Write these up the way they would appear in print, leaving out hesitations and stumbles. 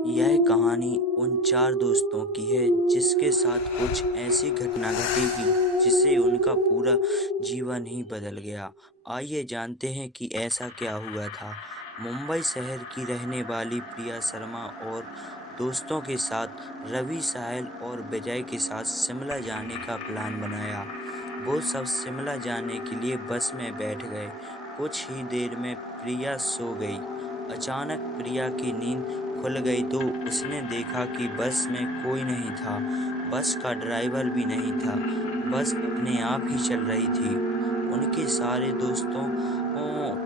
यह कहानी उन चार दोस्तों की है जिसके साथ कुछ ऐसी घटना घटेगी जिससे उनका पूरा जीवन ही बदल गया। आइए जानते हैं कि ऐसा क्या हुआ था। मुंबई शहर की रहने वाली प्रिया शर्मा और दोस्तों के साथ रवि, साहिल और विजय के साथ शिमला जाने का प्लान बनाया। वो सब शिमला जाने के लिए बस में बैठ गए। कुछ ही देर में प्रिया सो गई। अचानक प्रिया की नींद खुल गई तो उसने देखा कि बस में कोई नहीं था। बस का ड्राइवर भी नहीं था। बस अपने आप ही चल रही थी। उनके सारे दोस्तों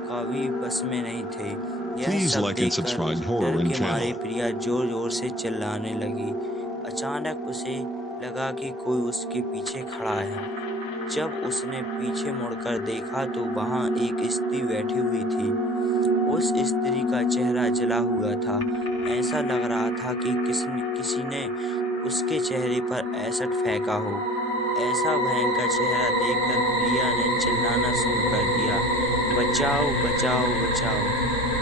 का भी बस में नहीं थे। यह Please सब like and देखकर subscribe डर Horror and के मारे channel. प्रिया जोर जोर से चिल्लाने लगी। अचानक उसे लगा कि कोई उसके पीछे खड़ा है। जब उसने पीछे मुड़कर देखा तो वहां एक स्त्री बैठी हुई थी। उस स्त्री का चेहरा जला हुआ था। ऐसा लग रहा था कि किसी ने उसके चेहरे पर एसिड फेंका हो। ऐसा भयंकर चेहरा देखकर प्रिया ने चिल्लाना शुरू कर दिया, बचाओ बचाओ बचाओ।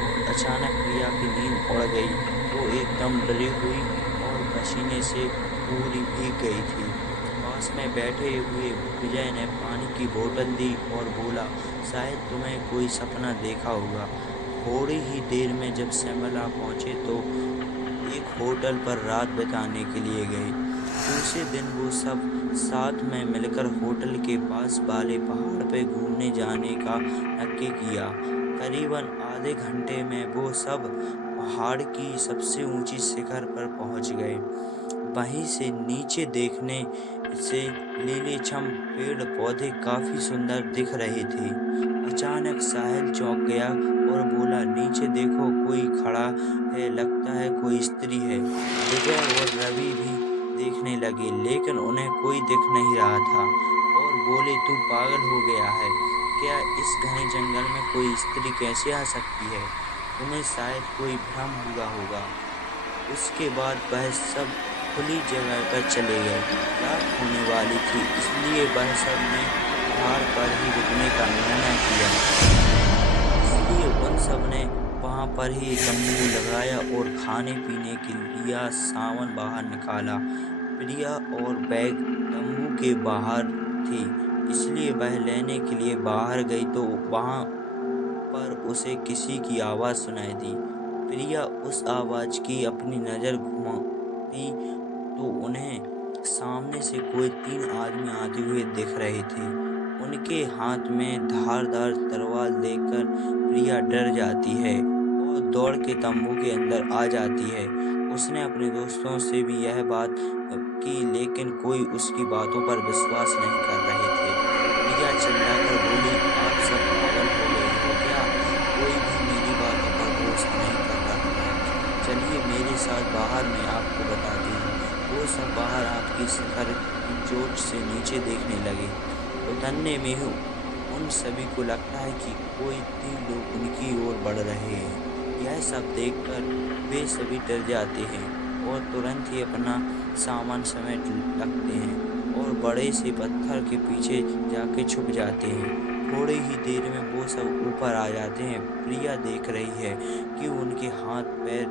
और अचानक प्रिया की नींद उड़ गई। वो एकदम डरी हुई और पसीने से पूरी भीग गई थी। पास में बैठे हुए विजय ने पानी की बोतल दी और बोला, शायद तुम्हें कोई सपना देखा होगा। थोड़ी ही देर में जब शिमला पहुंचे तो एक होटल पर रात बिताने के लिए गए। दूसरे दिन वो सब साथ में मिलकर होटल के पास वाले पहाड़ पे घूमने जाने का नक्की किया। करीबन आधे घंटे में वो सब पहाड़ की सबसे ऊंची शिखर पर पहुंच गए। वहीं से नीचे देखने से लीलीछम पेड़ पौधे काफी सुंदर दिख रहे थे। अचानक साहिल चौंक गया और बोला, नीचे देखो कोई खड़ा है, लगता है कोई स्त्री है। विजय और रवि भी देखने लगे लेकिन उन्हें कोई दिख नहीं रहा था और बोले, तू पागल हो गया है क्या? इस घने जंगल में कोई स्त्री कैसे आ सकती है? तुम्हें शायद कोई भ्रम हुआ होगा। उसके बाद वह सब खुली जगह पर चले गए। रात होने वाली थी इसलिए वह सब ने पहाड़ पर ही रुकने का निर्णय किया। इसलिए उन सब ने वहां पर ही तंबू लगाया और खाने पीने के लिए सामान बाहर निकाला। प्रिया और बैग तंबू के बाहर थी इसलिए वह लेने के लिए बाहर गई तो वहां पर उसे किसी की आवाज सुनाई दी। प्रिया उस आवाज की अपनी नजर घुमाती तो उन्हें सामने से कोई तीन आदमी आते हुए दिख रहे थे। उनके हाथ में धारदार तलवार देखकर प्रिया डर जाती है और दौड़ के तंबू के अंदर आ जाती है। उसने अपने दोस्तों से भी यह बात की लेकिन कोई उसकी बातों पर विश्वास नहीं कर रहे थे। प्रिया चिल्लाकर बोली, आप सब पागल हो गए हो क्या? कोई भी मेरी बातों पर भरोसा नहीं कर रहा है। चलिए मेरे साथ बाहर, मैं आपको बताती हूँ। वो सब बाहर आपकी शिखर की चोट से नीचे देखने लगे। उतरने में ही उन सभी को लगता है कि कोई तीन लोग उनकी ओर बढ़ रहे हैं। यह सब देखकर वे सभी डर जाते हैं और तुरंत ही अपना सामान समेट लगते हैं और बड़े से पत्थर के पीछे जाके छुप जाते हैं। थोड़ी ही देर में वो सब ऊपर आ जाते हैं। प्रिया देख रही है कि उनके हाथ पैर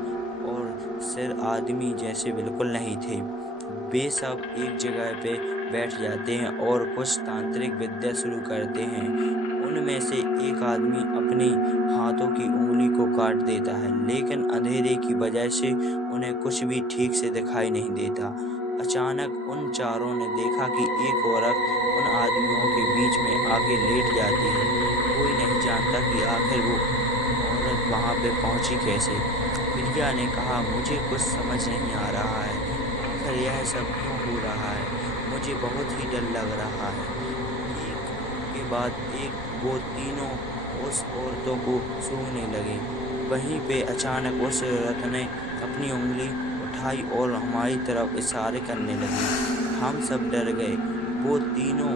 और सिर आदमी जैसे बिल्कुल नहीं थे। वे सब एक जगह पे बैठ जाते हैं और कुछ तांत्रिक विद्या शुरू करते हैं। उनमें से एक आदमी अपनी हाथों की उंगली को काट देता है लेकिन अंधेरे की वजह से उन्हें कुछ भी ठीक से दिखाई नहीं देता। अचानक उन चारों ने देखा कि एक औरत उन आदमियों के बीच में आके लेट जाती है। कोई नहीं जानता कि आखिर वो औरत वहां पे पहुंची कैसे। प्रिया ने कहा, मुझे कुछ समझ नहीं आ रहा है, आखिर यह सब क्यों हो रहा है? मुझे बहुत ही डर लग रहा है। एक के बाद एक वो तीनों उस औरतों को सूंघने लगे। वहीं पे अचानक उस औरत ने अपनी उंगली उठाई और हमारी तरफ इशारे करने लगी। हम सब डर गए। वो तीनों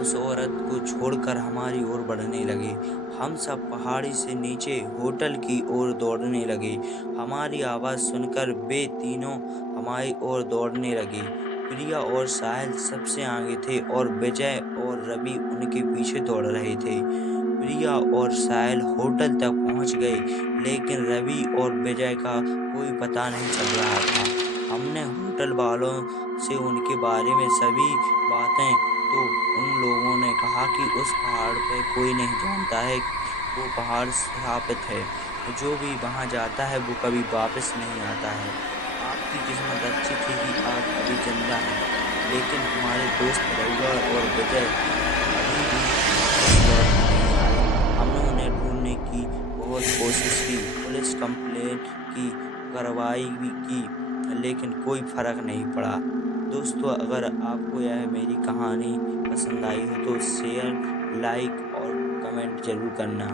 उस औरत को छोड़कर हमारी ओर बढ़ने लगे। हम सब पहाड़ी से नीचे होटल की ओर दौड़ने लगे। हमारी आवाज़ सुनकर वे तीनों हमारी ओर दौड़ने लगे। प्रिया और साहिल सबसे आगे थे और विजय और रवि उनके पीछे दौड़ रहे थे। प्रिया और साहिल होटल तक पहुंच गए, लेकिन रवि और विजय का कोई पता नहीं चल रहा था। हमने होटल वालों से उनके बारे में सभी बातें तो उन लोगों ने कहा कि उस पहाड़ पे कोई नहीं जानता है, वो पहाड़ स्थापित है, जो भी वहां जाता है वो कभी वापस नहीं आता है। आपकी किस्मत अच्छी थी कि आप अभी जिंदा हैं, लेकिन हमारे दोस्त रविवार और विजय अभी भी वापस लौट नहीं आए। हमने उन्हें ढूंढने की बहुत कोशिश की, पुलिस कंप्लेंट की, कार्रवाई भी की, लेकिन कोई फर्क नहीं पड़ा। दोस्तों, अगर आपको यह मेरी कहानी पसंद आई हो तो शेयर, लाइक और कमेंट जरूर करना।